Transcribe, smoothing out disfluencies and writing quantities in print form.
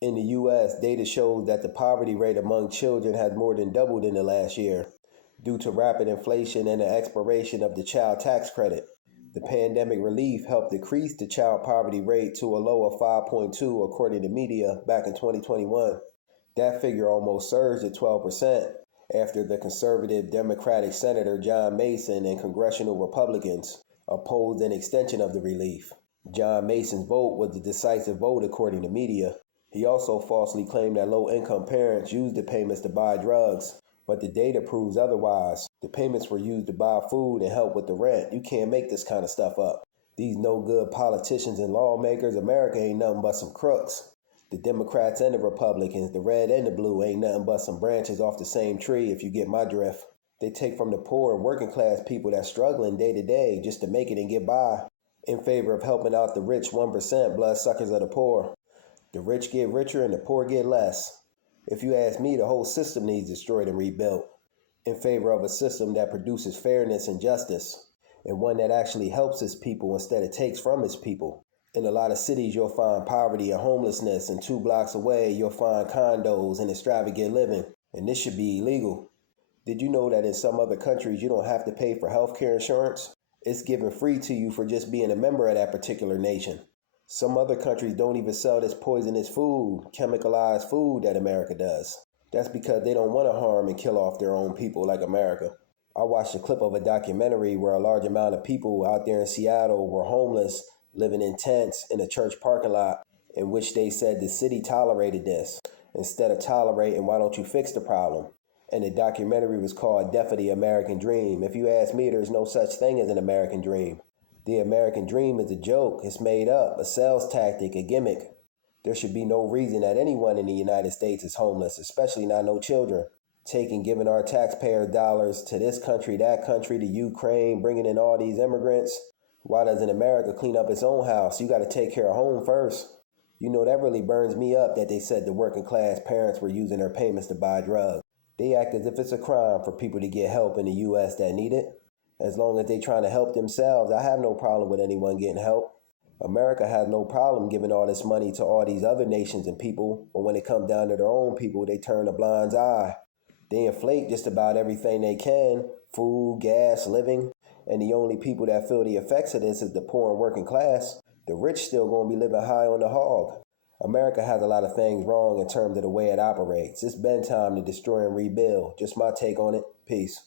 In the U.S., data shows that the poverty rate among children has more than doubled in the last year due to rapid inflation and the expiration of the child tax credit. The pandemic relief helped decrease the child poverty rate to a low of 5.2 according to media back in 2021. That figure almost surged to 12% after the conservative Democratic Senator John Mason and congressional Republicans opposed an extension of the relief. John Mason's vote was the decisive vote according to media. He also falsely claimed that low-income parents used the payments to buy drugs, but the data proves otherwise. The payments were used to buy food and help with the rent. You can't make this kind of stuff up. These no-good politicians and lawmakers, America ain't nothing but some crooks. The Democrats and the Republicans, the red and the blue, ain't nothing but some branches off the same tree, if you get my drift. They take from the poor and working class people that's struggling day to day just to make it and get by, in favor of helping out the rich 1% bloodsuckers of the poor. The rich get richer and the poor get less. If you ask me, the whole system needs destroyed and rebuilt, in favor of a system that produces fairness and justice, and one that actually helps its people instead of takes from its people. In a lot of cities, you'll find poverty and homelessness, and 2 blocks away, you'll find condos and extravagant living, and this should be illegal. Did you know that in some other countries, you don't have to pay for healthcare insurance? It's given free to you for just being a member of that particular nation. Some other countries don't even sell this poisonous food, chemicalized food that America does. That's because they don't want to harm and kill off their own people like America. I watched a clip of a documentary where a large amount of people out there in Seattle were homeless, living in tents in a church parking lot, in which they said the city tolerated this. Instead of tolerating, why don't you fix the problem? And the documentary was called Death of the American Dream. If you ask me, there's no such thing as an American dream. The American dream is a joke. It's made up, a sales tactic, a gimmick. There should be no reason that anyone in the United States is homeless, especially not no children. Taking, giving our taxpayers dollars to this country, that country, to Ukraine, bringing in all these immigrants. Why doesn't America clean up its own house? You got to take care of home first. You know, that really burns me up that they said the working class parents were using their payments to buy drugs. They act as if it's a crime for people to get help in the U.S. that need it. As long as they're trying to help themselves, I have no problem with anyone getting help. America has no problem giving all this money to all these other nations and people, but when it comes down to their own people, they turn a blind eye. They inflate just about everything they can, food, gas, living, and the only people that feel the effects of this is the poor and working class. The rich still going to be living high on the hog. America has a lot of things wrong in terms of the way it operates. It's been time to destroy and rebuild. Just my take on it. Peace.